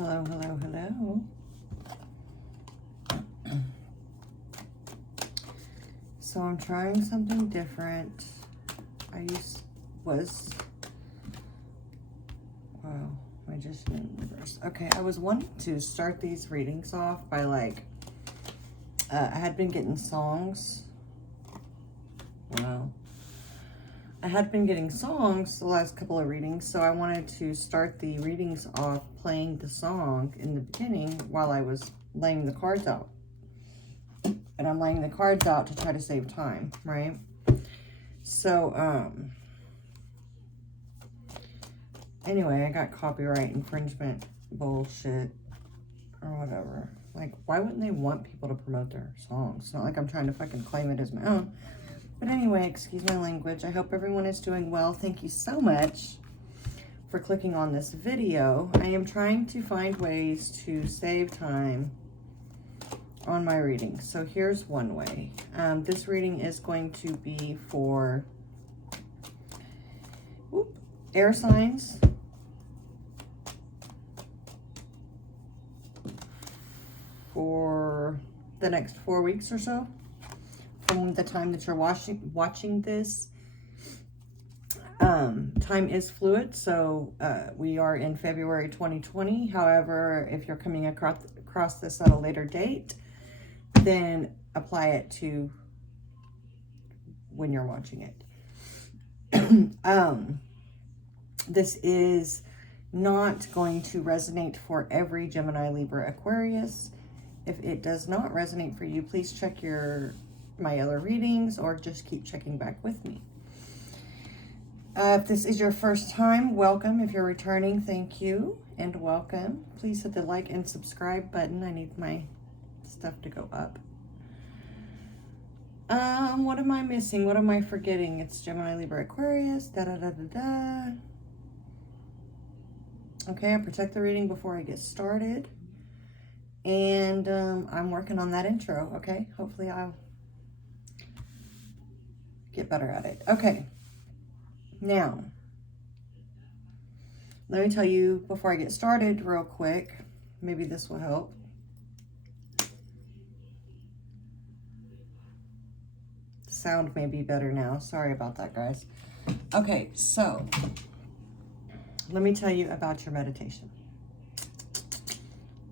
hello, hello, hello. So I'm trying something different. Wow, I just knew reverse. Okay, I was wanting to start these readings off by like, I had been getting songs. Wow. I had been getting songs the last couple of readings, so I wanted to start the readings off playing the song in the beginning while I was laying the cards out. And I'm laying the cards out to try to save time, right? So, anyway, I got copyright infringement bullshit or whatever. Like, why wouldn't they want people to promote their songs? It's not like I'm trying to fucking claim it as my own. But anyway, excuse my language. I hope everyone is doing well. Thank you so much for clicking on this video. I am trying to find ways to save time on my reading. So here's one way. This reading is going to be for air signs, for the next 4 weeks or so. From the time that you're watching this, time is fluid, so we are in February 2020. However, if you're coming across this at a later date, then apply it to when you're watching it. This is not going to resonate for every Gemini, Libra, Aquarius. If it does not resonate for you, please check my other readings or just keep checking back with me. If this is your first time, welcome. If you're returning, thank you and welcome. Please hit the like and subscribe button. I need my stuff to go up. What am I missing? What am I forgetting? It's Gemini, Libra, Aquarius. Da da da da da. Okay, I protect the reading before I get started. And I'm working on that intro, okay? Hopefully I'll get better at it. Okay. Now, let me tell you before I get started real quick. Maybe this will help. Sound may be better now. Sorry about that, guys. Okay, so let me tell you about your meditation.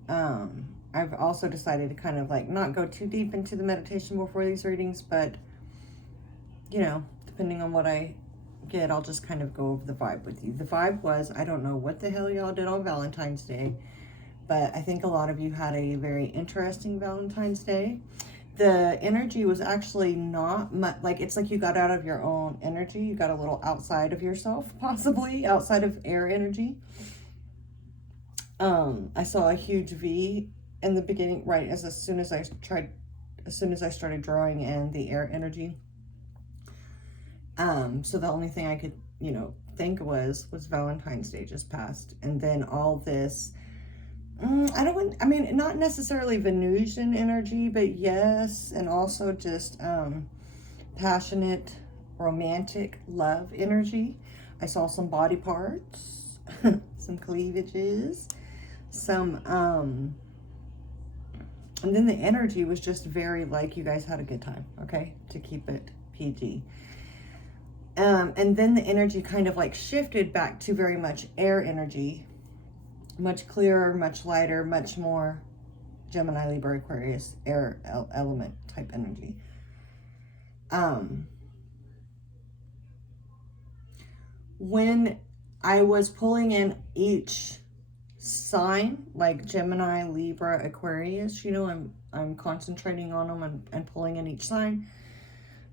I've also decided to kind of like not go too deep into the meditation before these readings, but you know, depending on what I get, I'll just kind of go over the vibe with you. The vibe was, I don't know what the hell y'all did on Valentine's Day, but I think a lot of you had a very interesting Valentine's Day. The energy was actually not much, like, it's like you got out of your own energy. You got a little outside of yourself, possibly outside of air energy. I saw a huge V in the beginning, right as soon as I started drawing in the air energy. So the only thing I could, think was Valentine's Day just passed. And then all this, not necessarily Venusian energy, but yes. And also just, passionate, romantic love energy. I saw some body parts, some cleavages, and then the energy was just very like you guys had a good time, okay? To keep it PG. And then the energy kind of like shifted back to very much air energy, much clearer, much lighter, much more Gemini, Libra, Aquarius, air element type energy. When I was pulling in each sign, like Gemini, Libra, Aquarius, I'm concentrating on them and pulling in each sign.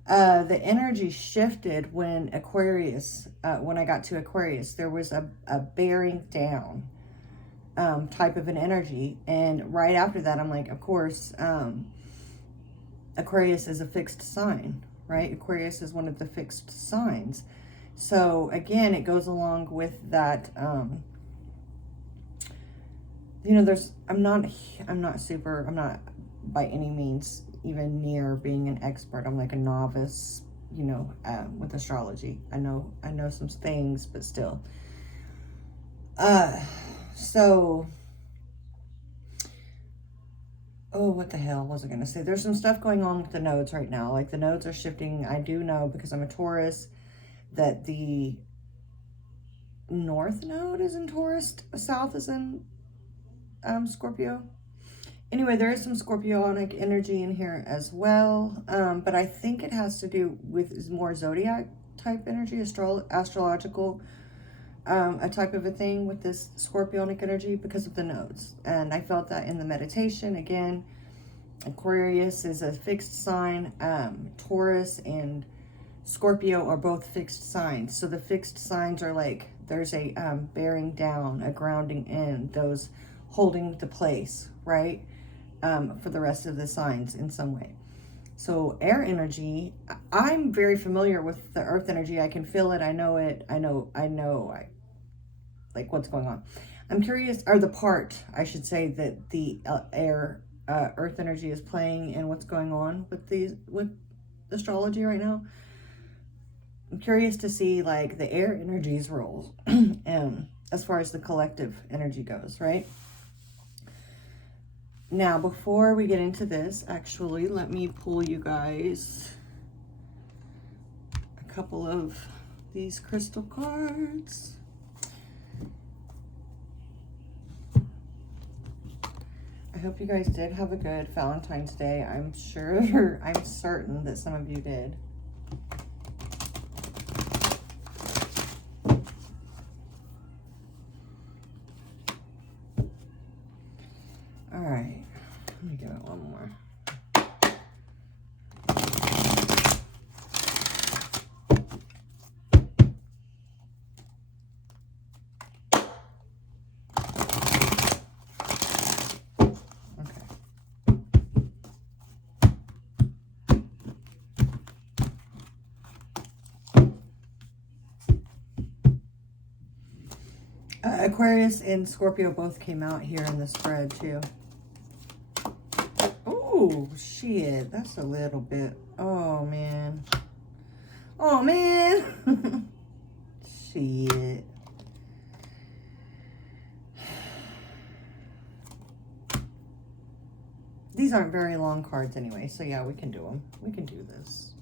The energy shifted when when I got to Aquarius, there was a bearing down type of an energy. And right after that, I'm like, of course, Aquarius is a fixed sign, right? Aquarius is one of the fixed signs. So again, it goes along with that, I'm not by any means even near being an expert. I'm like a novice, with astrology. I know some things, but still. So Oh, what the hell was I going to say? There's some stuff going on with the nodes right now. Like the nodes are shifting. I do know, because I'm a Taurus, that the north node is in Taurus, south is in Scorpio. Anyway, there is some Scorpionic energy in here as well. But I think it has to do with more zodiac type energy, astrological, a type of a thing with this Scorpionic energy because of the nodes. And I felt that in the meditation. Again, Aquarius is a fixed sign. Taurus and Scorpio are both fixed signs. So the fixed signs are like, there's a bearing down, a grounding in, those holding the place, right? For the rest of the signs in some way. So air energy, I'm very familiar with the earth energy. I can feel it. I know it. I like what's going on. I'm curious, or the part, I should say, that the earth energy is playing and what's going on with astrology right now. I'm curious to see like the air energy's role as far as the collective energy goes, right? Now, before we get into this, actually, let me pull you guys a couple of these crystal cards. I hope you guys did have a good Valentine's Day. I'm certain that some of you did. All right, let me give it one more. Aquarius and Scorpio both came out here in the spread too. Oh, shit. That's a little bit. Oh, man. Oh, man. Shit. These aren't very long cards anyway, so yeah, we can do them. We can do this.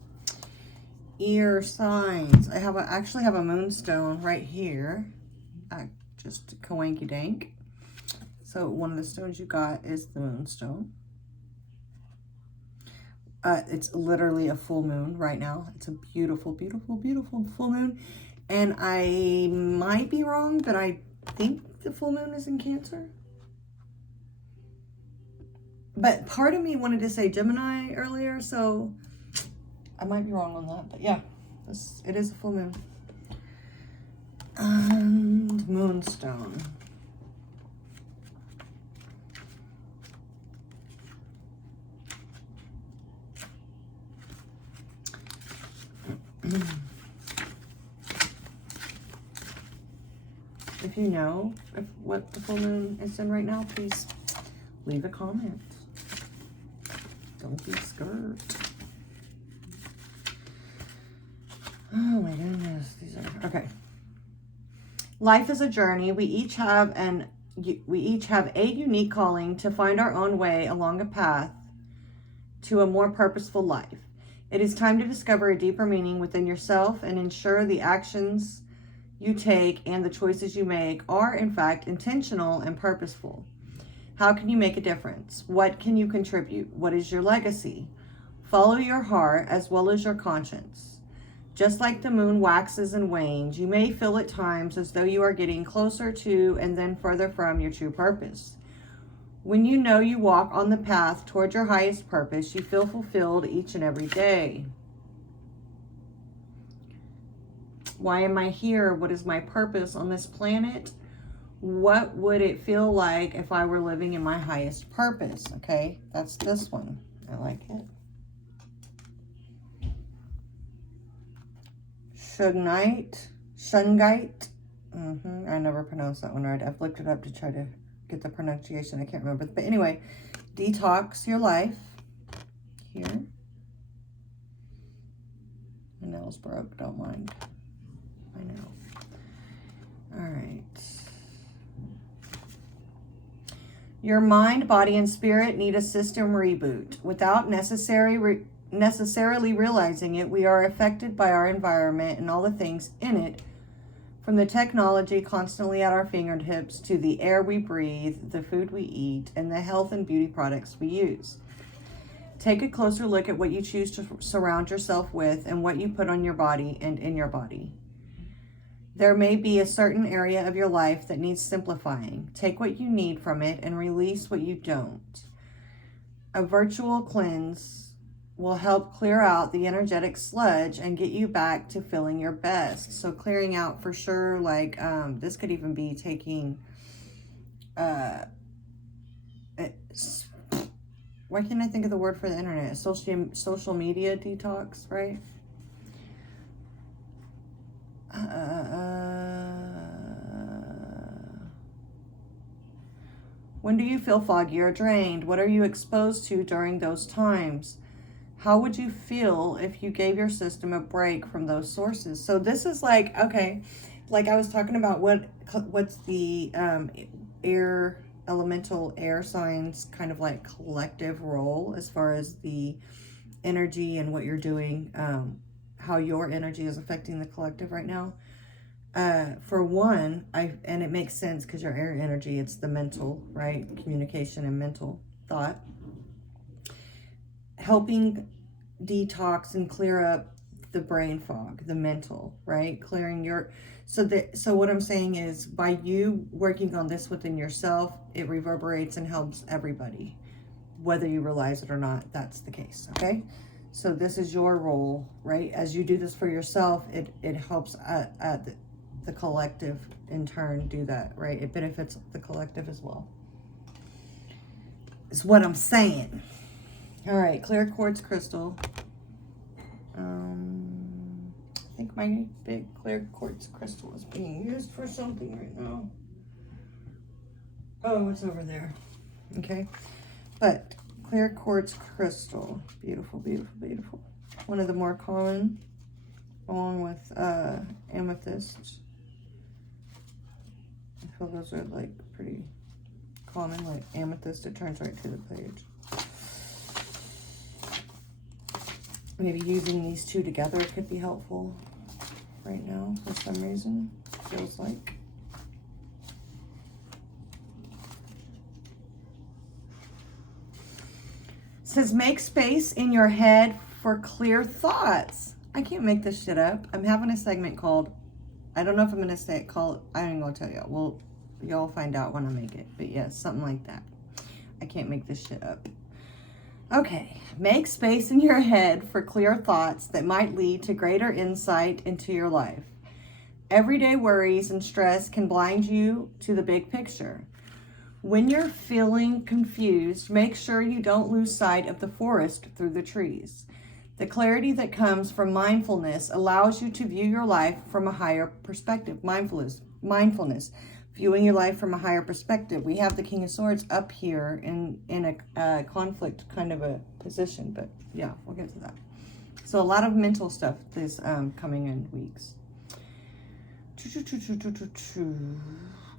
Ear signs. I actually have a moonstone right here. Just coanky dank. So one of the stones you got is the moonstone. It's literally a full moon right now. It's a beautiful, beautiful, beautiful full moon. And I might be wrong, but I think the full moon is in Cancer. But part of me wanted to say Gemini earlier, so I might be wrong on that. But yeah, it is a full moon. And moonstone. If you know what the full moon is in right now, please leave a comment. Don't be scared. Oh my goodness, these are okay. Life is a journey. We each have a unique calling to find our own way along a path to a more purposeful life. It is time to discover a deeper meaning within yourself and ensure the actions you take and the choices you make are, in fact, intentional and purposeful. How can you make a difference? What can you contribute? What is your legacy? Follow your heart as well as your conscience. Just like the moon waxes and wanes, you may feel at times as though you are getting closer to and then further from your true purpose. When you know you walk on the path toward your highest purpose, you feel fulfilled each and every day. Why am I here? What is my purpose on this planet? What would it feel like if I were living in my highest purpose? Okay, that's this one. I like it. Shungite. I never pronounced that one right. I've looked it up to try to get the pronunciation. I can't remember. But anyway, detox your life. Here. My nails broke. Don't mind. I know. All right. Your mind, body, and spirit need a system reboot. Without necessarily realizing it, we are affected by our environment and all the things in it, from the technology constantly at our fingertips to the air we breathe, the food we eat, and the health and beauty products we use. Take a closer look at what you choose to surround yourself with and what you put on your body and in your body. There may be a certain area of your life that needs simplifying. Take what you need from it and release what you don't. A virtual cleanse will help clear out the energetic sludge and get you back to feeling your best. So clearing out for sure, like this could even be taking, why can't I think of the word for the internet? Social media detox, right? When do you feel foggy or drained? What are you exposed to during those times? How would you feel if you gave your system a break from those sources? So this is like, okay, like I was talking about what's the elemental air signs kind of like collective role as far as the energy and what you're doing, how your energy is affecting the collective right now. For one, and it makes sense because your air energy, it's the mental, right? Communication and mental thought. Helping detox and clear up the brain fog, the mental, right? Clearing your, so what I'm saying is by you working on this within yourself, it reverberates and helps everybody, whether you realize it or not. That's the case, okay? So this is your role, right? As you do this for yourself, it helps at the collective in turn do that, right? It benefits the collective as well. Is what I'm saying. All right, clear quartz crystal. I think my big clear quartz crystal is being used for something right now. Oh, it's over there. Okay, but clear quartz crystal, beautiful, beautiful, beautiful. One of the more common, along with amethyst. I feel those are like pretty common, like amethyst. It turns right to the page. Maybe using these two together could be helpful right now for some reason, feels like. It says, make space in your head for clear thoughts. I can't make this shit up. I'm having a segment called, I don't know if I'm going to say it called, I ain't going to tell y'all. Well, y'all find out when I make it. But yes, something like that. I can't make this shit up. Okay, make space in your head for clear thoughts that might lead to greater insight into your life. Everyday worries and stress can blind you to the big picture. When you're feeling confused, make sure you don't lose sight of the forest through the trees. The clarity that comes from mindfulness allows you to view your life from a higher perspective. Mindfulness. Viewing your life from a higher perspective. We have the King of Swords up here in a conflict kind of a position, but yeah, we'll get to that. So a lot of mental stuff is coming in weeks.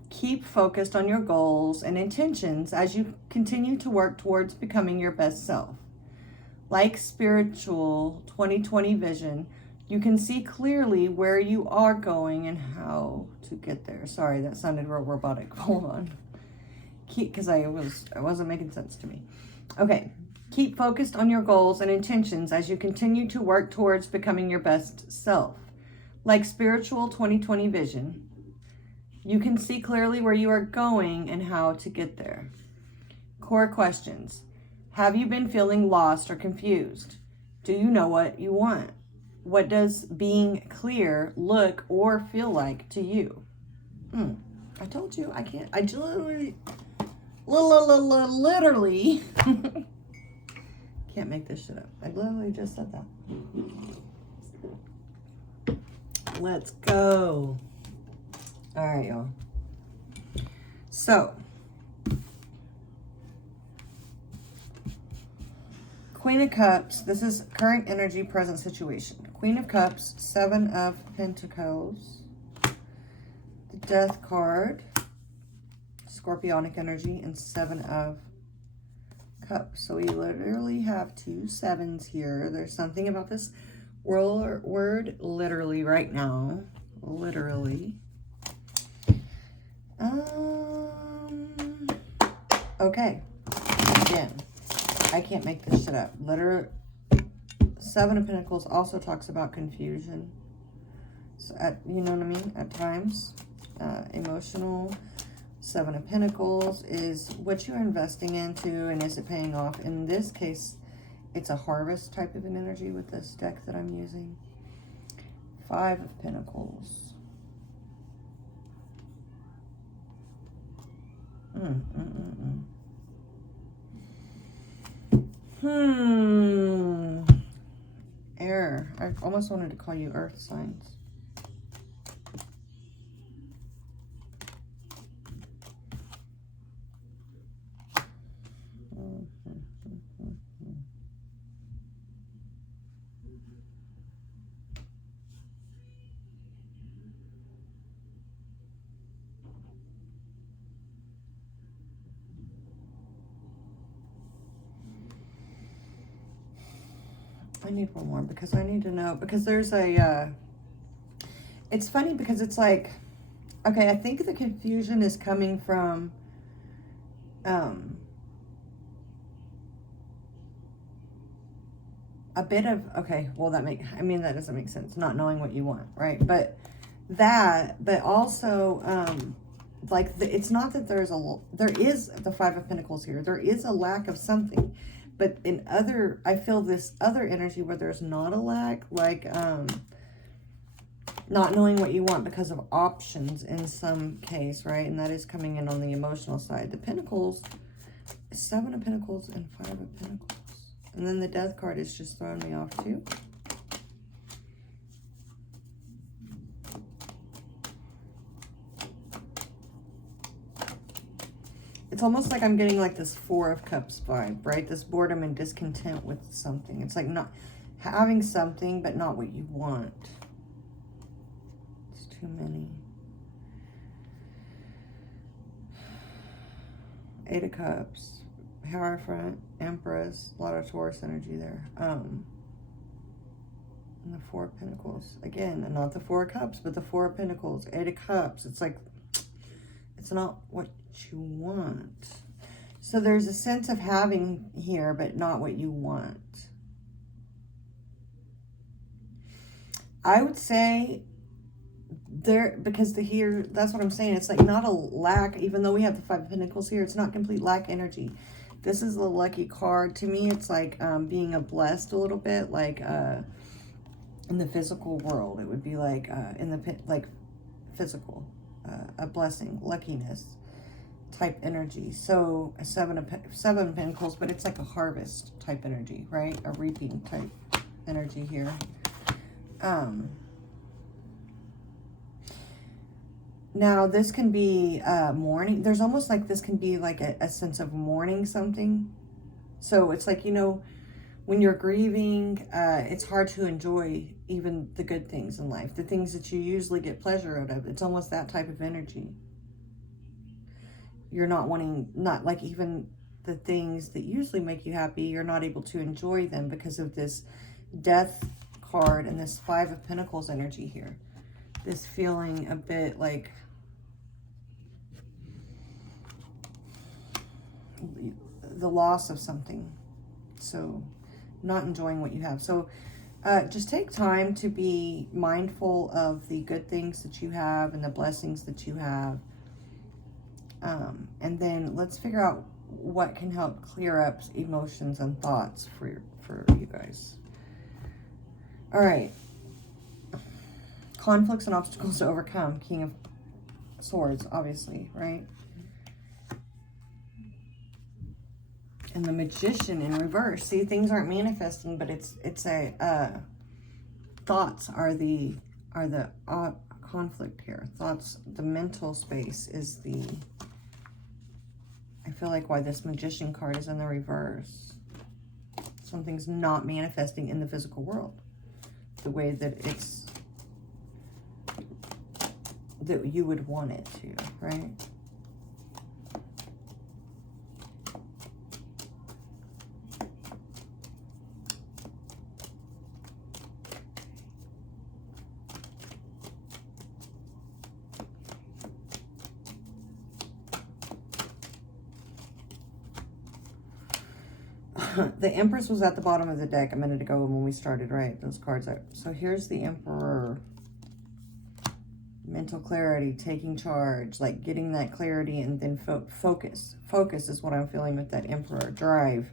Keep focused on your goals and intentions as you continue to work towards becoming your best self. Like spiritual 2020 vision, you can see clearly where you are going and how to get there. Sorry, that sounded real robotic. Hold on. Because it wasn't making sense to me. Okay. Keep focused on your goals and intentions as you continue to work towards becoming your best self. Like spiritual 2020 vision, you can see clearly where you are going and how to get there. Core questions. Have you been feeling lost or confused? Do you know what you want? What does being clear look or feel like to you? I told you I can't. I literally can't make this shit up. I literally just said that. Let's go. All right, y'all. So, Queen of Cups. This is current energy, present situation. Queen of Cups, Seven of Pentacles, the Death card, Scorpionic energy, and 7 of Cups. So we literally have 2 sevens here. There's something about this word literally right now. Literally. Okay. Again, I can't make this shit up. Literally, 7 of Pentacles also talks about confusion. So you know what I mean? At times, emotional. 7 of Pentacles is what you're investing into, and is it paying off? In this case, it's a harvest type of an energy with this deck that I'm using. 5 of Pentacles. Air. I almost wanted to call you earth signs. I need one more because I need to know, because there's a, it's funny because it's like, okay, I think the confusion is coming from, a bit of, okay, well that doesn't make sense, not knowing what you want, right? But also, like, it's not that there is the 5 of Pentacles here. There is a lack of something. But I feel this other energy where there's not a lack, like, not knowing what you want because of options in some case, right? And that is coming in on the emotional side. The Pentacles, 7 of Pentacles and 5 of Pentacles. And then the Death card is just throwing me off too. It's almost like I'm getting like this 4 of Cups vibe, right? This boredom and discontent with something. It's like not having something, but not what you want. It's too many. 8 of Cups, Hierophant, Empress, a lot of Taurus energy there. And the 4 of Pentacles. Again, not the 4 of Cups, but the 4 of Pentacles. 8 of Cups. It's like, it's not what you want. So there's a sense of having here, but not what you want. I would say there, because here, that's what I'm saying. It's like not a lack, even though we have the 5 of Pentacles here, it's not complete lack energy. This is the lucky card. To me, it's like being blessed a little bit, like in the physical world. It would be like in the like physical, a blessing, luckiness type energy. So a 7 of Pentacles, but it's like a harvest type energy, right? A reaping type energy here. Now this can be mourning. There's almost like this can be like a sense of mourning something. So it's like, you know, when you're grieving, it's hard to enjoy even the good things in life, the things that you usually get pleasure out of. It's almost that type of energy. You're not wanting, not like even the things that usually make you happy, you're not able to enjoy them because of this Death card and this 5 of Pentacles energy here. This feeling a bit like the loss of something. So not enjoying what you have. So just take time to be mindful of the good things that you have and the blessings that you have. And then let's figure out what can help clear up emotions and thoughts for you guys. All right. Conflicts and obstacles to overcome. King of Swords, obviously, right? And the Magician in reverse. See, things aren't manifesting, but it's a thoughts are the conflict here. Thoughts, the mental space is the, I feel like why this Magician card is in the reverse. Something's not manifesting in the physical world the way that it's, that you would want it to, right? The Empress was at the bottom of the deck a minute ago when we started, right? Those cards are. So here's the Emperor. Mental clarity, taking charge, like getting that clarity, and then focus. Focus is what I'm feeling with that Emperor. Drive.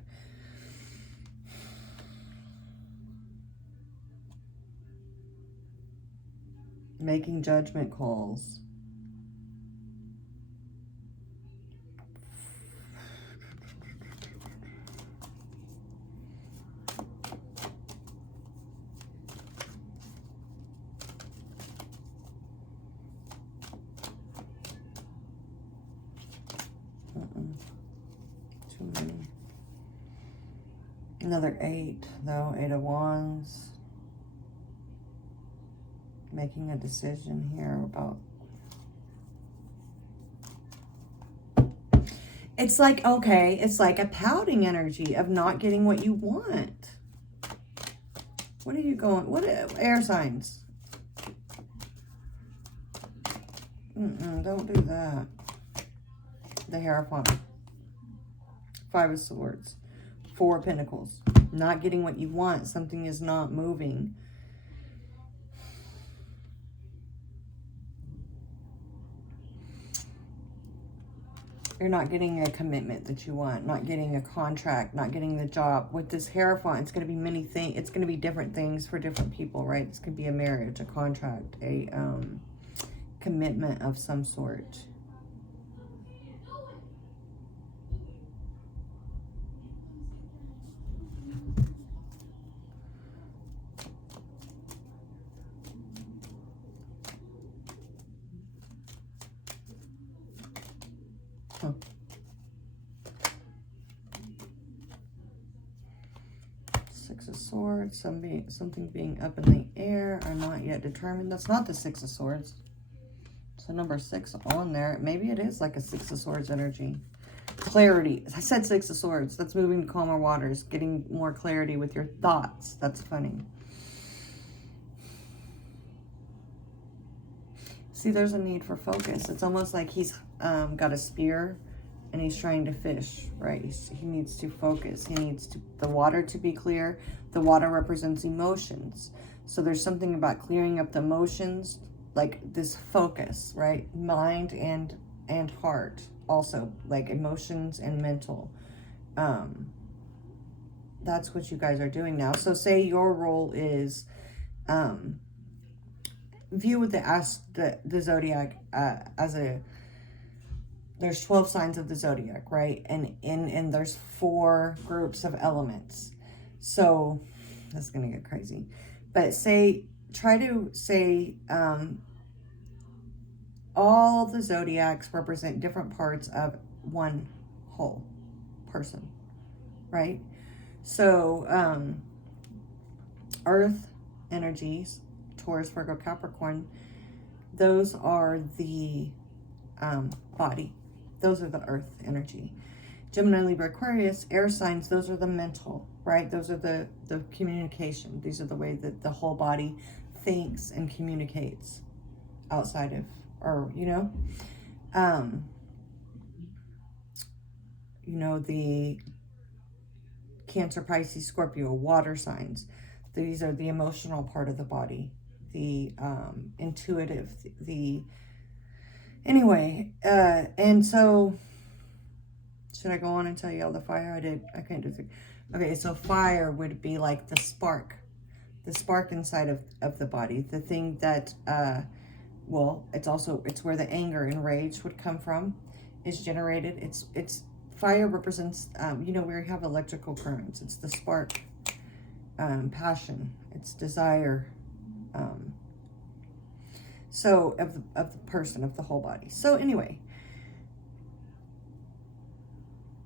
Making judgment calls. Too many. Another 8, though. 8 of Wands. Making a decision here about... It's like, okay, it's like a pouting energy of not getting what you want. What are you going... What air signs? Don't do that. The Hierophant. 5 of Swords. 4 of Pentacles. Not getting what you want. Something is not moving. You're not getting a commitment that you want. Not getting a contract. Not getting the job. With this Hierophant, it's going to be many things. It's going to be different things for different people, right? This could be a marriage, a contract, a commitment of some sort. Six of Swords, something being up in the air, are not yet determined. That's not the Six of Swords. So number 6 on there. Maybe it is like a 6 of Swords energy. Clarity. I said 6 of Swords. That's moving to calmer waters. Getting more clarity with your thoughts. That's funny. See, there's a need for focus. It's almost like he's got a spear and he's trying to fish, right? He needs to focus. He needs the water to be clear. The water represents emotions. So there's something about clearing up the emotions, like this focus, right? Mind and heart also, like emotions and mental. That's what you guys are doing now. So say your role is view the zodiac as a... There's 12 signs of the zodiac, right? And there's 4 groups of elements. So that's gonna get crazy. But try to say all the zodiacs represent different parts of one whole person, right? So Earth energies, Taurus, Virgo, Capricorn, those are the body. Those are the earth energy. Gemini, Libra, Aquarius, air signs, those are the mental, right? Those are the communication. These are the way that the whole body thinks and communicates outside of, or, the Cancer, Pisces, Scorpio, water signs. These are the emotional part of the body, the intuitive, anyway, and so, should I go on and tell you all the fire? I can't do 3. Okay, so fire would be like the spark inside of the body, the thing that, well, it's where the anger and rage would come from, is generated. It's fire represents, where you have electrical currents. It's the spark, passion, it's desire, so of the person, of the whole body. So anyway,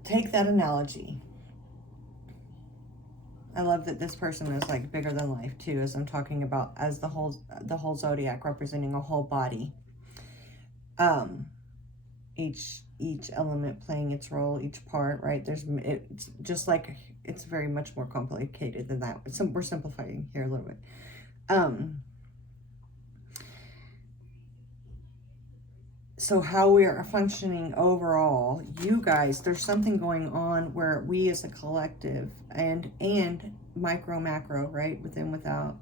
take that analogy. I love that this person is like bigger than life too, as I'm talking about as the whole zodiac representing a whole body. Each element playing its role, each part, right? It's just like, it's very much more complicated than that. We're simplifying here a little bit. So how we are functioning overall, you guys, there's something going on where we as a collective and micro, macro, right? Within, without,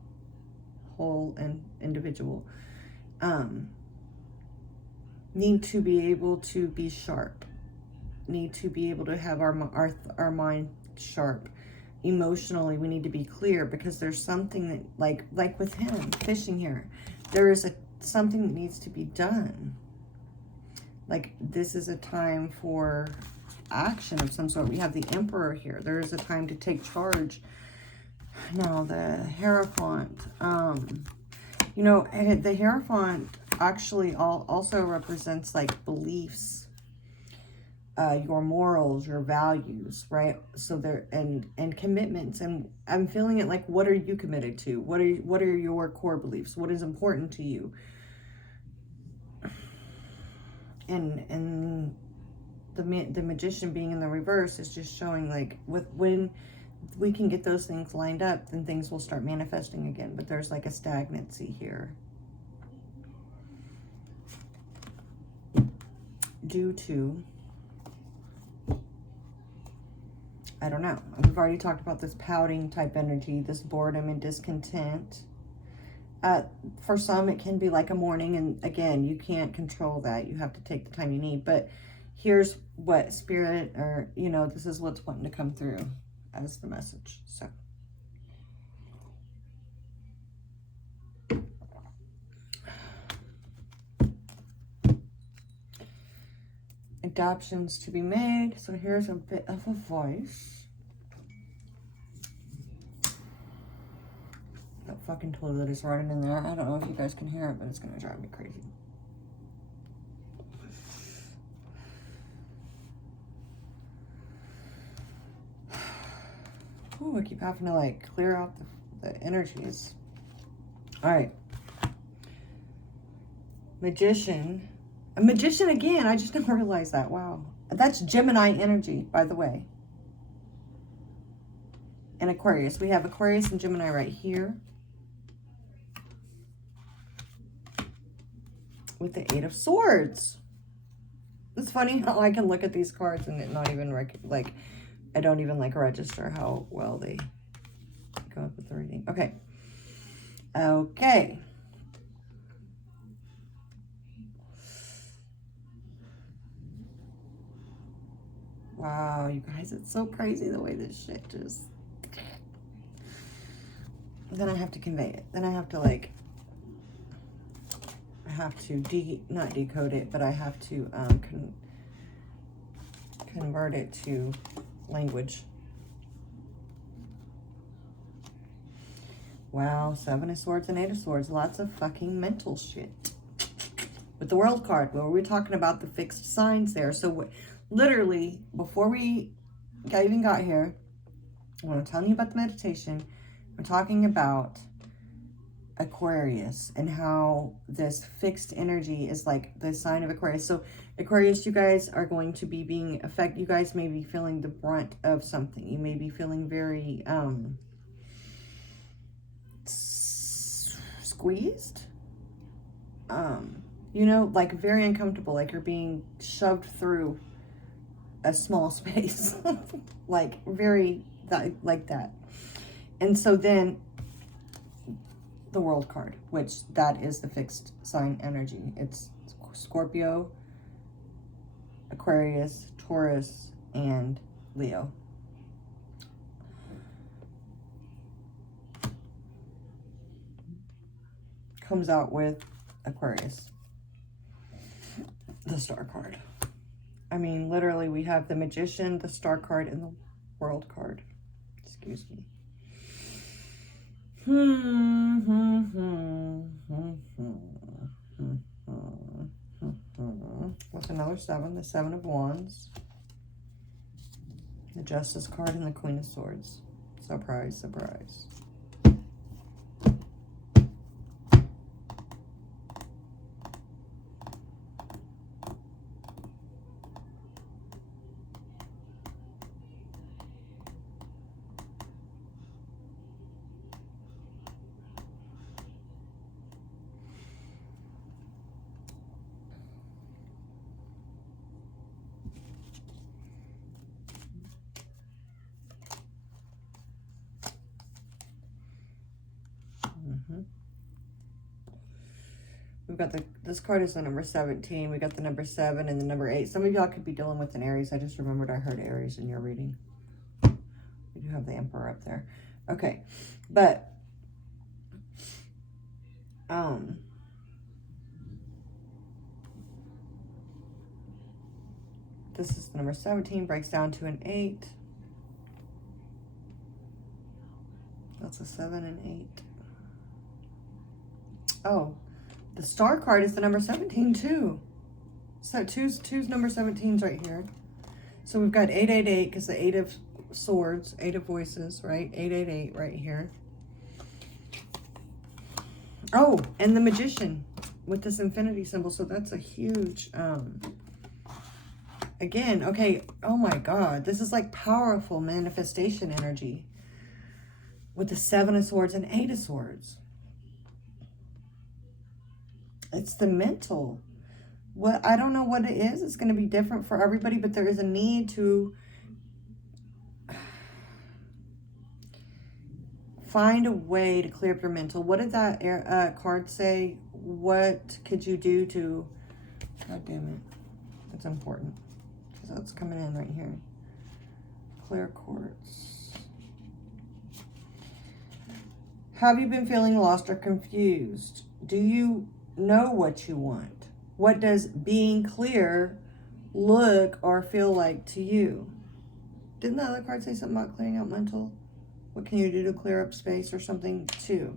whole and individual, need to be able to be sharp, need to be able to have our mind sharp. Emotionally, we need to be clear, because there's something that, like with him fishing here, there is something that needs to be done. Like, this is a time for action of some sort. We have the Emperor here. There is a time to take charge. Now, the Hierophant. You know, the Hierophant actually also represents, like, beliefs, your morals, your values, right? So there, and commitments. And I'm feeling it like, what are you committed to? What are your core beliefs? What is important to you? And the Magician being in the reverse is just showing, like, when we can get those things lined up, then things will start manifesting again. But there's like a stagnancy here due to, I don't know, we've already talked about this pouting type energy, this boredom and discontent. For some, it can be like a morning, and again, you can't control that. You have to take the time you need. But here's what Spirit, or, you know, this is what's wanting to come through as the message. So, adoptions to be made. So here's a bit of a voice. That fucking toilet is running in there. I don't know if you guys can hear it, but it's gonna drive me crazy. Ooh, I keep having to, like, clear out the energies. All right. Magician. A magician again. I just never realized that. Wow. That's Gemini energy, by the way. And Aquarius. We have Aquarius and Gemini right here. With the Eight of Swords. It's funny how I can look at these cards and it not even, like, I don't even, like, register how well they go up with the reading. Okay. Okay. Wow, you guys, it's so crazy the way this shit just... Then I have to convey it. Then I have to, like... I have to not decode it, but I have to convert it to language. Wow, Seven of Swords and Eight of Swords. Lots of fucking mental shit. With the World card, where we're talking about the fixed signs there. So literally, before we even got here, when I'm telling you about the meditation, we're talking about Aquarius and how this fixed energy is like the sign of Aquarius. So Aquarius, you guys are going to be being affected. You guys may be feeling the brunt of something. You may be feeling very squeezed. You know, like very uncomfortable, like you're being shoved through a small space. Like very like that. And so then the World card, which that is the fixed sign energy. It's Scorpio, Aquarius, Taurus, and Leo. Comes out with Aquarius, the Star card. I mean, literally, we have the Magician, the Star card, and the World card. Excuse me. With another seven, the Seven of Wands, the Justice card, and the Queen of Swords. Surprise, surprise. We've got this card is the number 17. We got the number 7 and the number 8. Some of y'all could be dealing with an Aries. I just remembered I heard Aries in your reading. We do have the Emperor up there. Okay, but this is the number 17, breaks down to an 8. That's a 7 and 8. Oh, the star card is the number 17 too. So two's number 17's right here. So we've got 888 because the 8 of swords, 8 of voices, right? 888 right here. Oh, and the magician with this infinity symbol. So that's a huge, again, okay. Oh my God. This is like powerful manifestation energy with the 7 of swords and 8 of swords. It's the mental. What, I don't know what it is. It's going to be different for everybody, but there is a need to find a way to clear up your mental. What did that card say? What could you do to, God damn it. That's important because that's coming in right here. Clear quartz. Have you been feeling lost or confused? Do you know what you want? What does being clear look or feel like to you? Didn't the other card say something about clearing out mental? What can you do to clear up space or something too?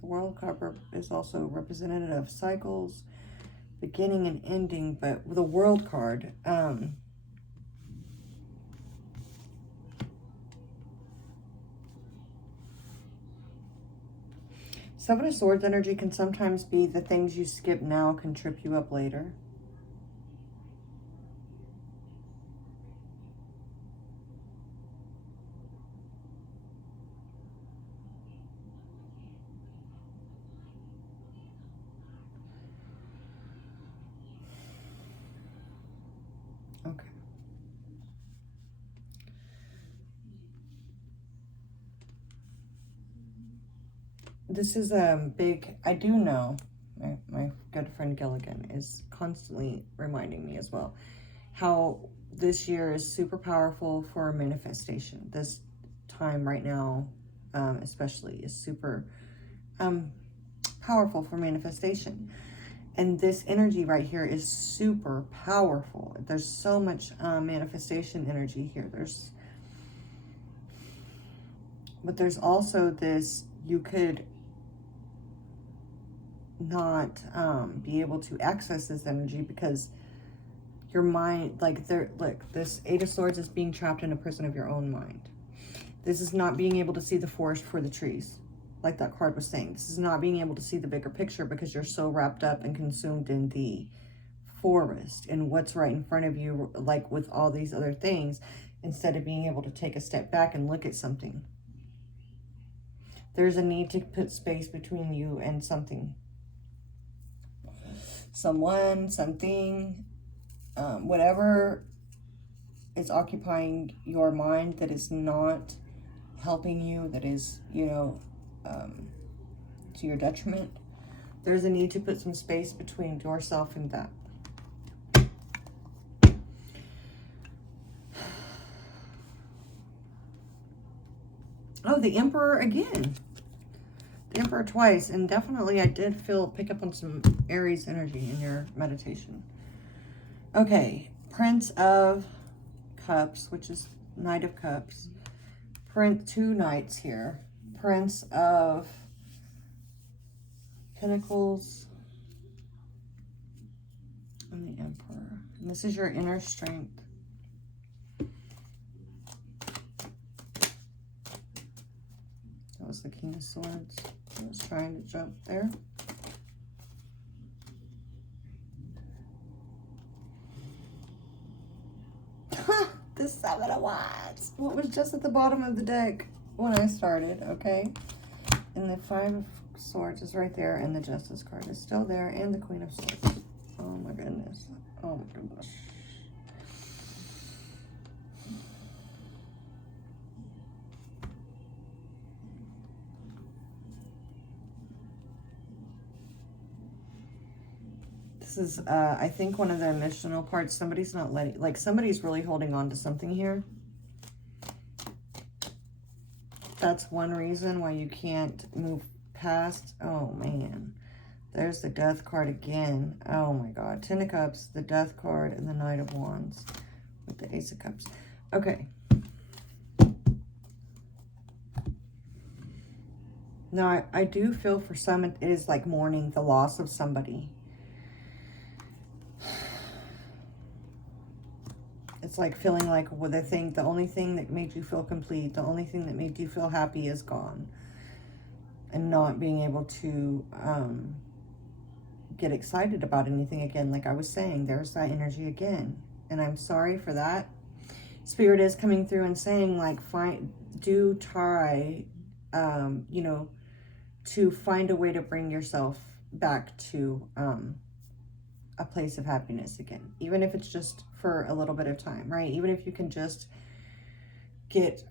The World card is also representative of cycles, beginning and ending, but the World card, Seven of Swords energy can sometimes be the things you skip now can trip you up later. Okay. This is a big, I do know, my good friend Gilligan is constantly reminding me as well, how this year is super powerful for manifestation. This time right now, especially, is super powerful for manifestation. And this energy right here is super powerful. There's so much manifestation energy here. But there's also this, you could not be able to access this energy because your mind, like look, this 8 of Swords is being trapped in a prison of your own mind. This is not being able to see the forest for the trees, like that card was saying. This is not being able to see the bigger picture because you're so wrapped up and consumed in the forest and what's right in front of you, like with all these other things, instead of being able to take a step back and look at something. There's a need to put space between you and something. Someone, something, whatever is occupying your mind that is not helping you, that is, you know, to your detriment. There's a need to put some space between yourself and that. Oh, the Emperor again. The Emperor twice, and definitely I did pick up on some Aries energy in your meditation. Okay, Prince of Cups, which is Knight of Cups. Two Knights here. Prince of Pentacles and the Emperor. And this is your inner strength. That was the King of Swords. I was trying to jump there. The 7 of Wands. What was just at the bottom of the deck when I started, okay? And the 5 of Swords is right there, and the Justice card is still there, and the Queen of Swords. Oh my goodness. Oh my goodness. This is, I think, one of the emotional parts. Somebody's not letting, like, somebody's really holding on to something here. That's one reason why you can't move past. Oh, man. There's the Death card again. Oh, my God. 10 of Cups, the Death card, and the Knight of Wands with the Ace of Cups. Okay. Now, I do feel for some it is like mourning the loss of somebody. It's like feeling like the only thing that made you feel complete, the only thing that made you feel happy is gone. And not being able to get excited about anything again. Like I was saying, there's that energy again. And I'm sorry for that. Spirit is coming through and saying, like, do try, you know, to find a way to bring yourself back to a place of happiness again, even if it's just for a little bit of time, right? Even if you can just get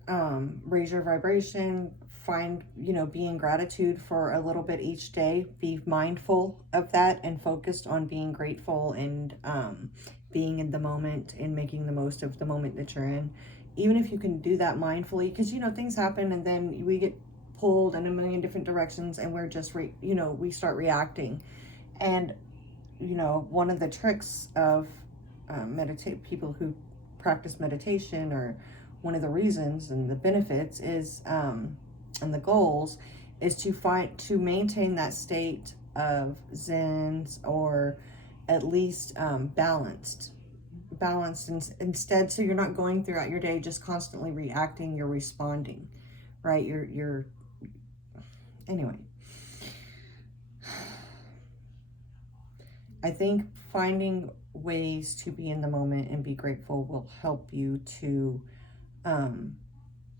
raise your vibration, find, you know, be in gratitude for a little bit each day, be mindful of that and focused on being grateful and being in the moment and making the most of the moment that you're in. Even if you can do that mindfully, because, you know, things happen and then we get pulled in a million different directions and we're just you know, we start reacting. And you know, one of the tricks of people who practice meditation, or one of the reasons and the benefits is and the goals is to maintain that state of zen, or at least balanced instead, so you're not going throughout your day just constantly reacting, you're responding, right? You're anyway. I think finding ways to be in the moment and be grateful will help you to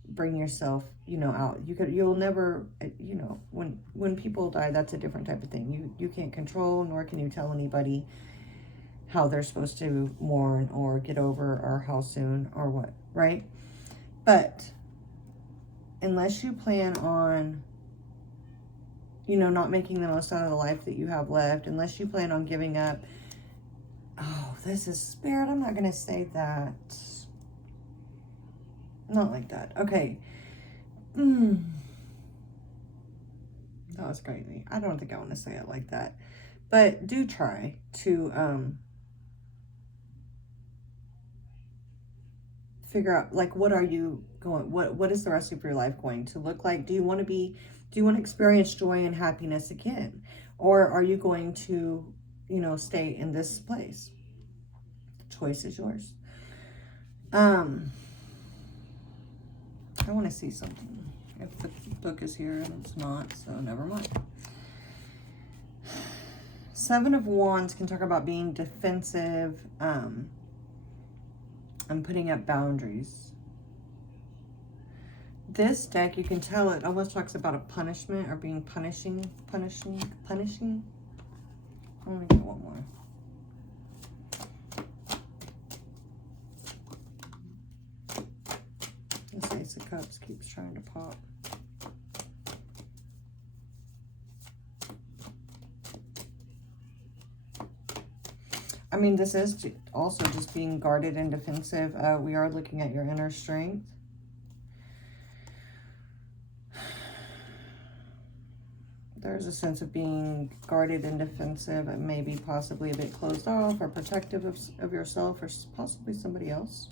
bring yourself, you know, out. You'll never, you know, when people die, that's a different type of thing. You can't control, nor can you tell anybody how they're supposed to mourn or get over, or how soon or what, right? But unless you plan on, you know, not making the most out of the life that you have left, unless you plan on giving up. Oh, this is Spirit. I'm not going to say that. Not like that. Okay. That was crazy. I don't think I want to say it like that. But do try to figure out, like, what are you going, what is the rest of your life going to look like? Do you want to experience joy and happiness again? Or are you going to, you know, stay in this place? The choice is yours. I want to see something. If the book is here, and it's not, so never mind. 7 of Wands can talk about being defensive, and putting up boundaries. This deck, you can tell it almost talks about a punishment, or being punishing. I'm gonna get one more. This Ace of Cups keeps trying to pop. I mean, this is also just being guarded and defensive. We are looking at your inner strength. There's a sense of being guarded and defensive, and maybe possibly a bit closed off or protective of yourself, or possibly somebody else.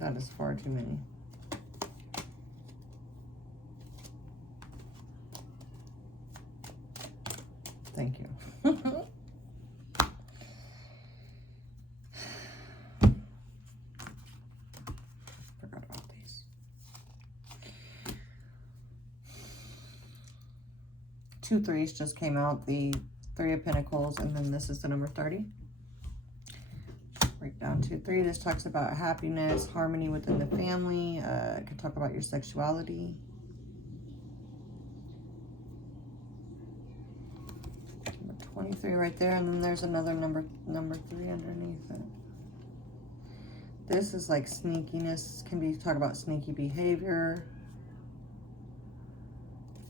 That is far too many. Thank you. Forgot about these. two threes just came out, the Three of Pentacles, and then this is the number 30. Break down 2, 3. This talks about happiness, harmony within the family. It can talk about your sexuality. Number 23 right there, and then there's another number 3 underneath it. This is like sneakiness. Can be talk about sneaky behavior.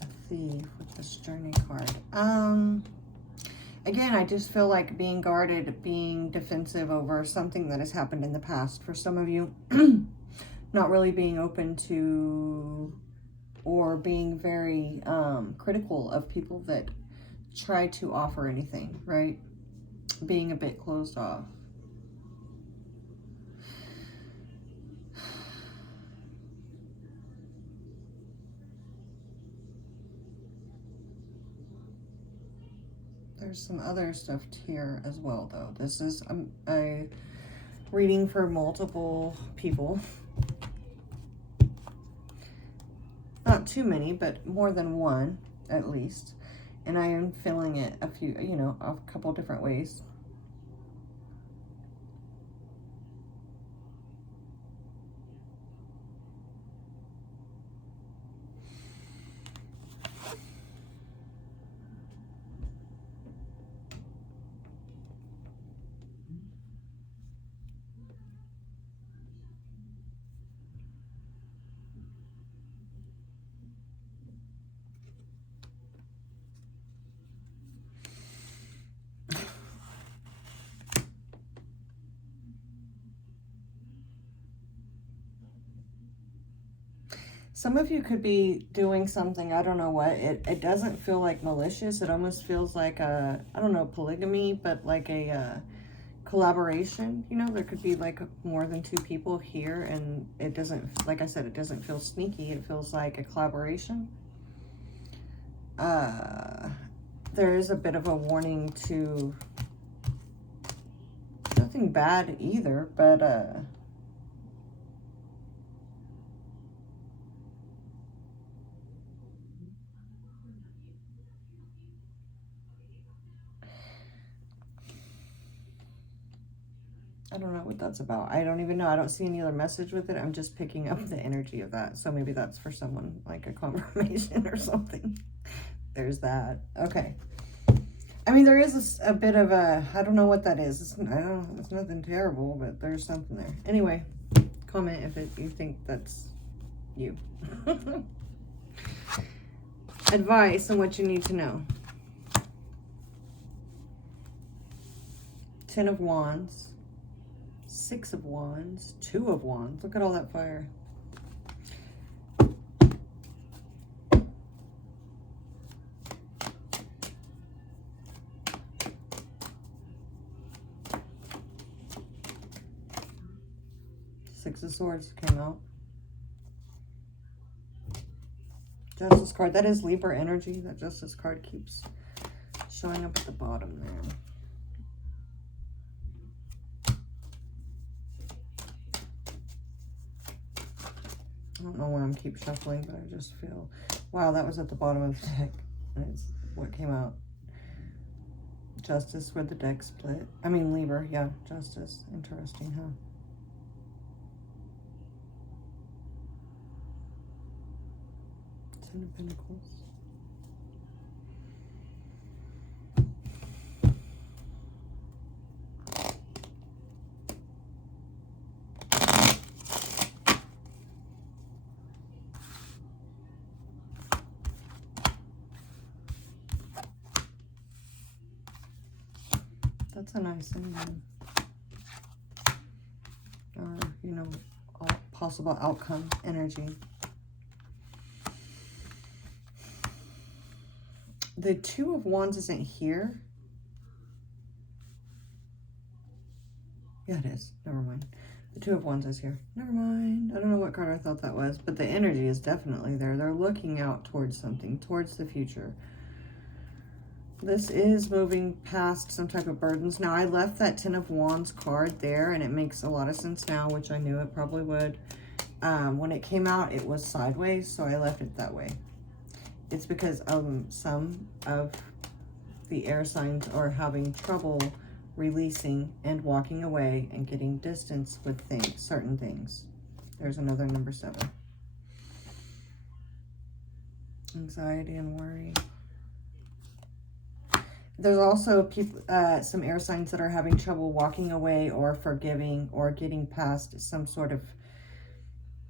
A thief with this journey card. Again, I just feel like being guarded, being defensive over something that has happened in the past. For some of you, not really being open to or being very critical of people that try to offer anything, right? Being a bit closed off. There's some other stuff here as well, though. This is a reading for multiple people. Not too many, but more than one, at least. And I am feeling it a few, you know, a couple different ways. Some of you could be doing something, I don't know what, it doesn't feel like malicious. It almost feels like a, I don't know, polygamy, but like a collaboration. You know, there could be like more than 2 people here, and it doesn't, like I said, it doesn't feel sneaky. It feels like a collaboration. There is a bit of a warning to, nothing bad either, but I don't know what that's about. I don't even know. I don't see any other message with it. I'm just picking up the energy of that. So maybe that's for someone, like a confirmation or something. There's that. Okay. I mean, there is a bit of a, I don't know what that is. It's nothing terrible, but there's something there. Anyway, comment if you think that's you. Advice on what you need to know. 10 of Wands. 6 of Wands, 2 of Wands. Look at all that fire. Six of Swords came out. Justice card. That is Libra energy. That Justice card keeps showing up at the bottom there. I don't know why I'm keep shuffling, but I just feel, wow, that was at the bottom of the deck. And it's what came out. Justice where the deck split. I mean, Libra, yeah, Justice. Interesting, huh? Ten of Pentacles. That's a nice ending. Or, you know, possible outcome energy. The 2 of Wands isn't here. Yeah, it is. Never mind. The 2 of Wands is here. Never mind. I don't know what card I thought that was, but the energy is definitely there. They're looking out towards something, towards the future. This is moving past some type of burdens. Now, I left that 10 of Wands card there, and it makes a lot of sense now, which I knew it probably would. When it came out, it was sideways, so I left it that way. it's because some of the air signs are having trouble releasing and walking away and getting distance with certain things. There's another number 7. Anxiety and worry. There's also people, some air signs that are having trouble walking away or forgiving or getting past some sort of,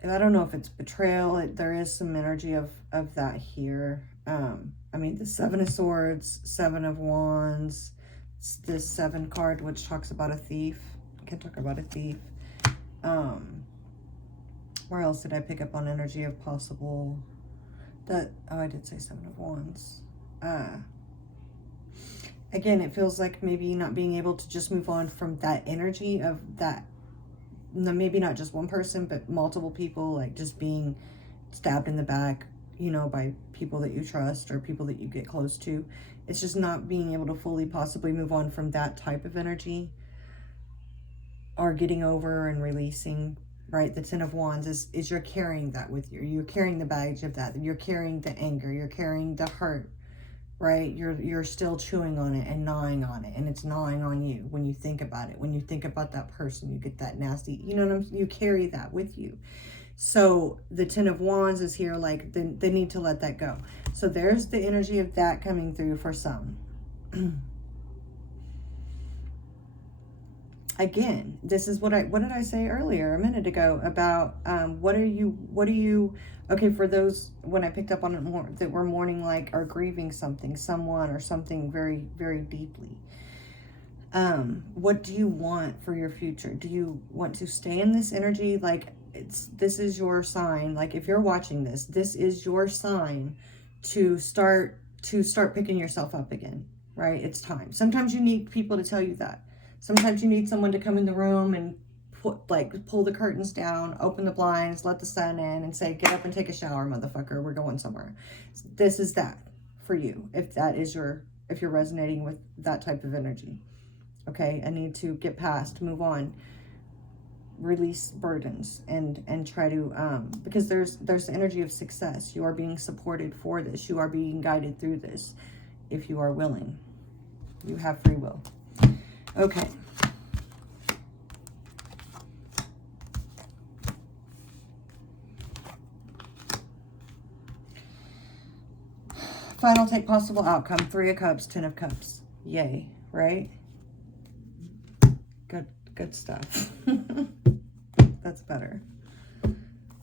I don't know if it's betrayal. There is some energy of that here. I mean, the 7 of Swords, 7 of Wands, this 7 card, which talks about a thief. I can talk about a thief. Where else did I pick up on energy of possible? Oh, I did say 7 of Wands. Again, it feels like maybe not being able to just move on from that energy of that. No, maybe not just one person, but multiple people, like just being stabbed in the back, you know, by people that you trust or people that you get close to. It's just not being able to fully possibly move on from that type of energy, or getting over and releasing, right? The 10 of Wands is you're carrying that with you. You're carrying the baggage of that. You're carrying the anger. You're carrying the hurt, right? You're still chewing on it and gnawing on it, and it's gnawing on you when you think about it. When you think about that person, you get that nasty, you know what I'm saying? You carry that with you. So the 10 of Wands is here, like they need to let that go. So there's the energy of that coming through for some. Again, this is what did I say earlier a minute ago about what are you okay, for those, when I picked up on it more, that we're mourning, like, or grieving something, someone or something very, very deeply. What do you want for your future? Do you want to stay in this energy? Like, this is your sign. Like, if you're watching this is your sign to start picking yourself up again, right? It's time. Sometimes you need people to tell you that. Sometimes you need someone to come in the room and pull the curtains down, open the blinds, let the sun in, and say, get up and take a shower, motherfucker. We're going somewhere. This is that for you. If you're resonating with that type of energy. Okay, I need to get past, move on, release burdens, and try to, because there's the energy of success. You are being supported for this. You are being guided through this. If you are willing, you have free will. Okay. Final take, possible outcome. 3 of Cups, 10 of Cups. Yay, right? Good stuff. That's better.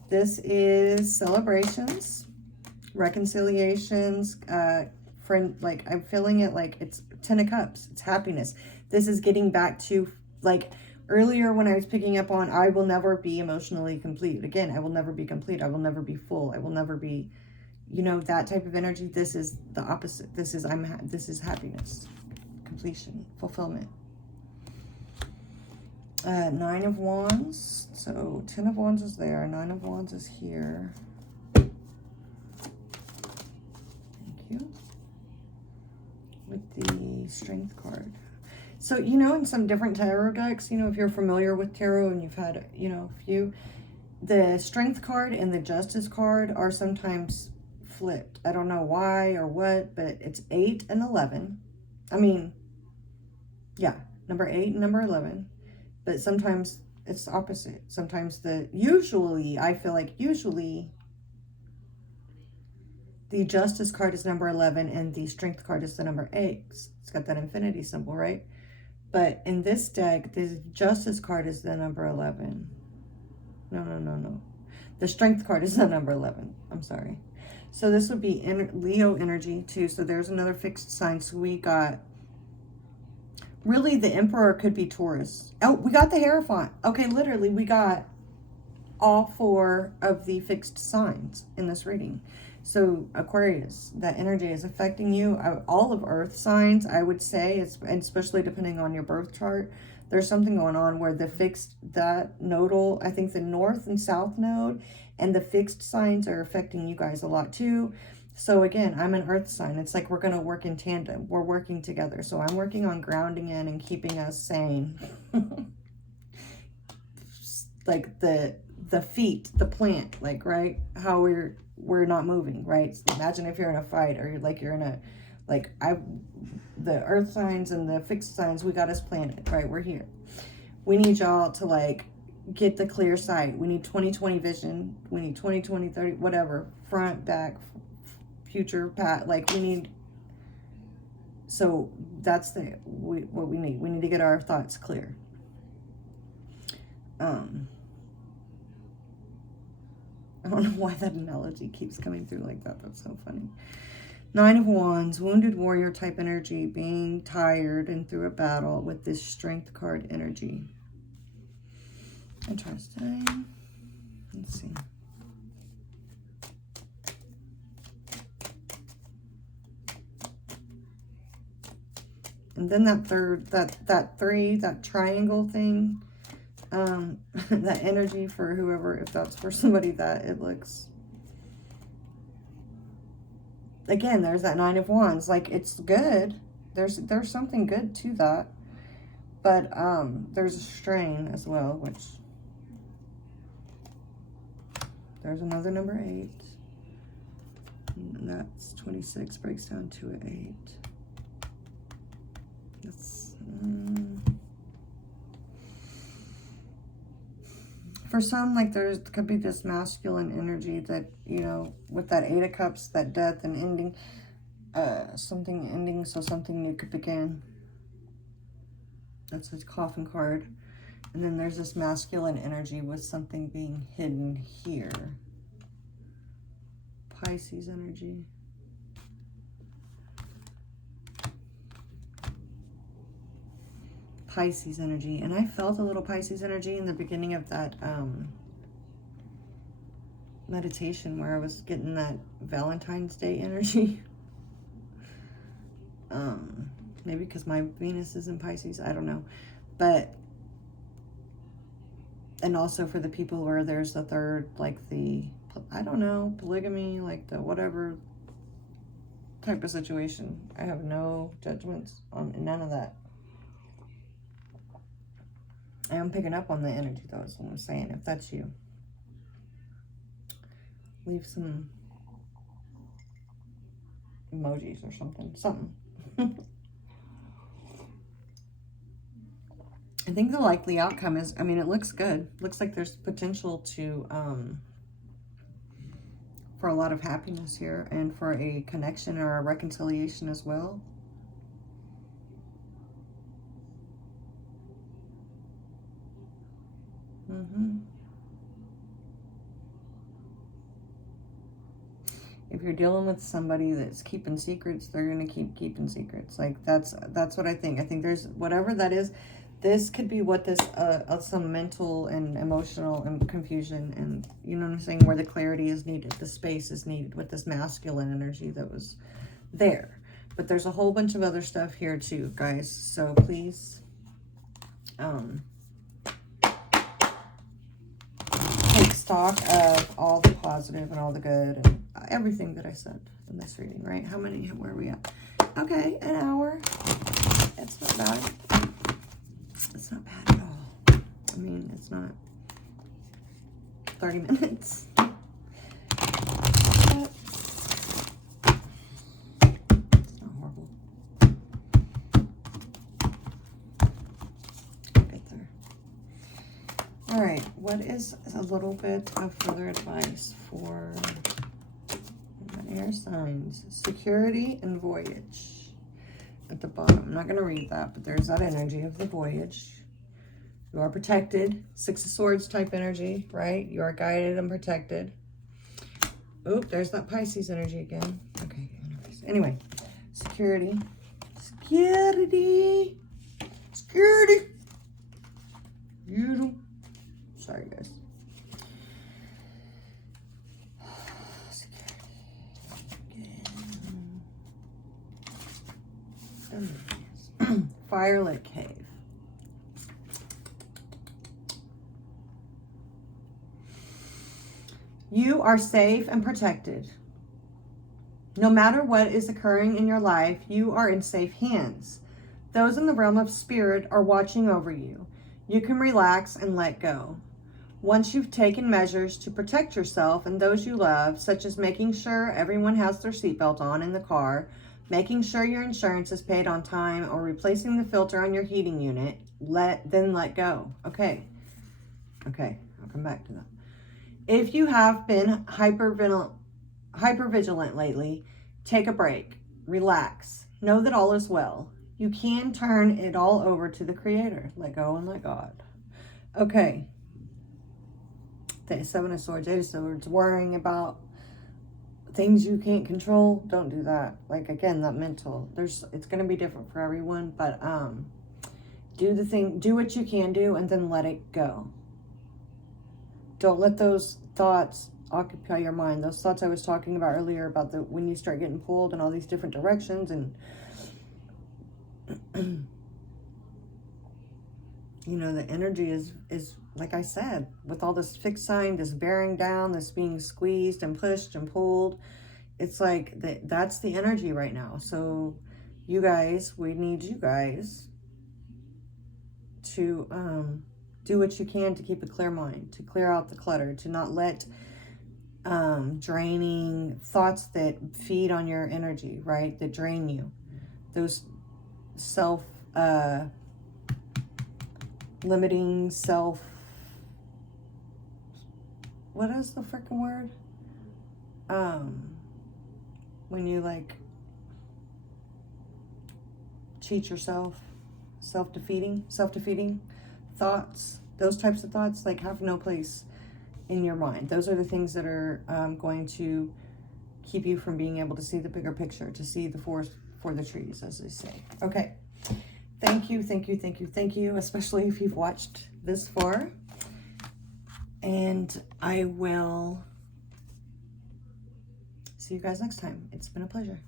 This is celebrations, reconciliations, like, I'm feeling it like it's 10 of Cups. It's happiness. This is getting back to, like, earlier when I was picking up on, I will never be emotionally complete. Again, I will never be complete. I will never be full. I will never be, you know, that type of energy. This is the opposite. This is happiness, completion, fulfillment. 9 of Wands. So 10 of Wands is there. 9 of Wands is here. Thank you. With the Strength card. So, you know, in some different tarot decks, you know, if you're familiar with tarot and you've had, you know, a few, the Strength card and the Justice card are sometimes flipped. I don't know why or what, but it's 8 and 11. I mean, yeah, number 8 and number 11. But sometimes it's opposite. Sometimes I feel like usually the Justice card is number 11 and the Strength card is the number 8. It's got that infinity symbol, right? But in this deck, the Justice card is the number 11. No. The Strength card is the number 11. I'm sorry. So this would be Leo energy too. So there's another fixed sign. So we got, really, the Emperor could be Taurus. Oh, we got the Hierophant. Okay, literally, we got all 4 of the fixed signs in this reading. So Aquarius, that energy is affecting you. All of Earth signs, I would say, especially depending on your birth chart, there's something going on where the fixed, that nodal, I think the North and South node, and the fixed signs are affecting you guys a lot too. So again, I'm an Earth sign. It's like we're going to work in tandem. We're working together. So I'm working on grounding in and keeping us sane. Like the feet, the plant, like, right? How we're we're not moving, right? So imagine if you're in a fight, or you're in a, the earth signs and the fixed signs, we got us planted, right? We're here. We need y'all to like get the clear sight. We need 20/20 vision. We need 20/20, 30, whatever, front, back, future, path. Like we need, so that's what we need. We need to get our thoughts clear. I don't know why that analogy keeps coming through like that. That's so funny. 9 of Wands, wounded warrior type energy, being tired and through a battle with this strength card energy. Interesting. Let's see. And then that third, that 3, that triangle thing, that energy for whoever, if that's for somebody that it looks, again, there's that 9 of Wands. Like, it's good. There's something good to that. But there's a strain as well, which there's another number 8. And that's 26, breaks down to an 8. That's for some, like, there could be this masculine energy that, you know, with that 8 of Cups, that death and ending, something ending, so something new could begin. That's a coffin card. And then there's this masculine energy with something being hidden here. Pisces energy. Pisces energy. And I felt a little Pisces energy in the beginning of that meditation, where I was getting that Valentine's Day energy. Maybe because my Venus is in Pisces, I don't know. But, and also for the people where there's the third, like the, I don't know, polygamy, like the whatever type of situation. I have no judgments on none of that. I am picking up on the energy though, is what I'm saying. If that's you, leave some emojis or something. I think the likely outcome is, I mean, it looks good. Looks like there's potential to, for a lot of happiness here, and for a connection or a reconciliation as well. If you're dealing with somebody that's keeping secrets, they're going to keep keeping secrets. Like, that's what I think. I think there's, whatever that is, this could be what this, some mental and emotional and confusion, and, you know what I'm saying, where the clarity is needed, the space is needed with this masculine energy that was there. But there's a whole bunch of other stuff here too, guys. So please, take stock of all the positive and all the good and everything that I said in this reading, right? How many, where are we at? Okay, an hour. It's not bad. It's not bad at all. I mean, it's not 30 minutes. But it's not horrible. I'll get there. All right, what is a little bit of further advice for the air signs? Security and voyage. At the bottom, I'm not going to read that, but there's that energy of the voyage. You are protected. 6 of Swords type energy, right? You are guided and protected. Oop, there's that Pisces energy again. Okay, anyways. Anyway, security. Security. Security. You. Sorry, guys. Firelit cave. You are safe and protected. No matter what is occurring in your life, you are in safe hands. Those in the realm of spirit are watching over you. You can relax and let go. Once you've taken measures to protect yourself and those you love, such as making sure everyone has their seatbelt on in the car, making sure your insurance is paid on time, or replacing the filter on your heating unit, then let go. Okay, I'll come back to that. If you have been hypervigilant lately, take a break, relax, know that all is well. You can turn it all over to the Creator. Let go and let God. Okay. The Seven of Swords, Eight of Swords, worrying about things you can't control. Don't do that. Like, again, that mental. It's going to be different for everyone, but do what you can do, and then let it go. Don't let those thoughts occupy your mind. Those thoughts I was talking about earlier, about when you start getting pulled in all these different directions, and you know, the energy is like I said, with all this fixed sign, this bearing down, this being squeezed and pushed and pulled. It's like that's the energy right now. So you guys, we need you guys to do what you can to keep a clear mind, to clear out the clutter, to not let draining thoughts that feed on your energy, right, that drain you, those limiting what is the freaking word, when you like cheat yourself, self-defeating thoughts, those types of thoughts, like, have no place in your mind. Those are the things that are going to keep you from being able to see the bigger picture, to see the forest for the trees, as they say. Okay. Thank you, especially if you've watched this far. And I will see you guys next time. It's been a pleasure.